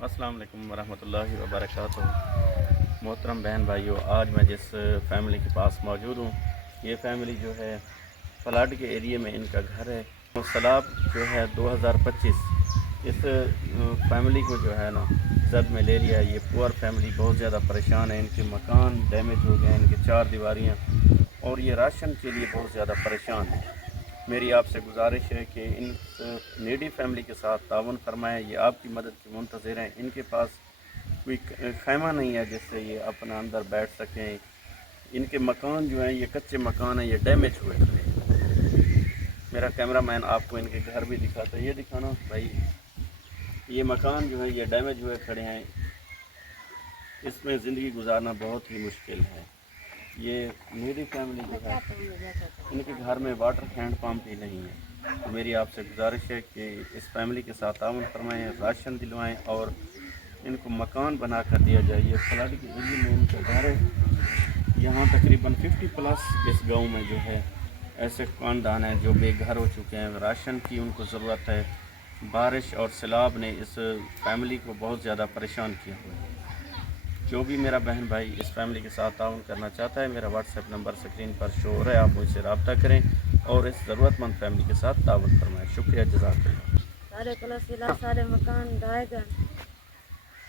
السلام علیکم ورحمۃ اللہ وبرکاتہ۔ محترم بہن بھائیوں، آج میں جس فیملی کے پاس موجود ہوں، یہ فیملی جو ہے فلاڈ کے ایریے میں ان کا گھر ہے۔ سیلاب جو ہے 2025 اس فیملی کو جو ہے نا زد میں لے لیا۔ یہ پور فیملی بہت زیادہ پریشان ہے، ان کے مکان ڈیمیج ہو گئے، ان کے 4 دیواریاں، اور یہ راشن کے لیے بہت زیادہ پریشان ہے۔ میری آپ سے گزارش ہے کہ ان نیڈی فیملی کے ساتھ تعاون فرمائیں، یہ آپ کی مدد کے منتظر ہیں۔ ان کے پاس کوئی خیمہ نہیں ہے جس سے یہ اپنا اندر بیٹھ سکیں۔ ان کے مکان جو ہیں یہ کچے مکان ہیں، یہ ڈیمیج ہوئے کھڑے ہیں۔ میرا کیمرہ مین آپ کو ان کے گھر بھی دکھاتا ہے، یہ دکھانا بھائی، یہ مکان جو ہے یہ ڈیمیج ہوئے کھڑے ہیں، اس میں زندگی گزارنا بہت ہی مشکل ہے۔ یہ نیڈی فیملی جو ہے ان کے گھر میں واٹر ہینڈ پمپ ہی نہیں ہے۔ تو میری آپ سے گزارش ہے کہ اس فیملی کے ساتھ تعاون فرمائیں، راشن دلوائیں اور ان کو مکان بنا کر دیا جائے۔ یہ فلڈ کے ایریے میں ان کا گھر ہے، یہاں تقریباً 50+ اس گاؤں میں جو ہے ایسے خاندان ہیں جو بے گھر ہو چکے ہیں۔ راشن کی ان کو ضرورت ہے۔ بارش اور سیلاب نے اس فیملی کو بہت زیادہ پریشان کیا ہوا ہے۔ جو بھی میرا بہن بھائی اس فیملی کے ساتھ تعاون کرنا چاہتا ہے، میرا واٹس ایپ نمبر اسکرین پر شو ہو رہا ہے، آپ مجھ سے رابطہ کریں اور اس ضرورت مند فیملی کے ساتھ تعاون فرمائیں۔ شکریہ، جزاک اللہ۔ سارے کلاسیلا سارے مکان ڈھائے گئے،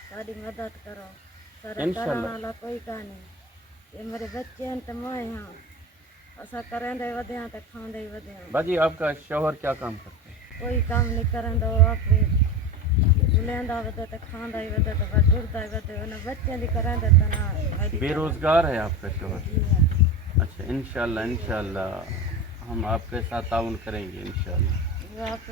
ساری مدد کرو، سارے کرنے انشاءاللہ والا کوئی کا نہیں۔ یہ میرے بچے ہیں تو میں ہاں، ایسا کریں دے ودے ہیں تو کھان دے ودے ہیں۔ باجی آپ کا شوہر کیا کام کرتے ہیں؟ کوئی کام نہیں کریں دو آپ لیندہ ودے تو کھان دے ودے تو بس ڈردا ودے انہیں بچے نہیں کریں دے تو نہ بے روزگار ہے آپ کا شوہر؟ جی ہے۔ اچھا، انشاءاللہ انشاءاللہ ہم آپ کے ساتھ تعاون کریں گے انشاءاللہ۔ وہ آپ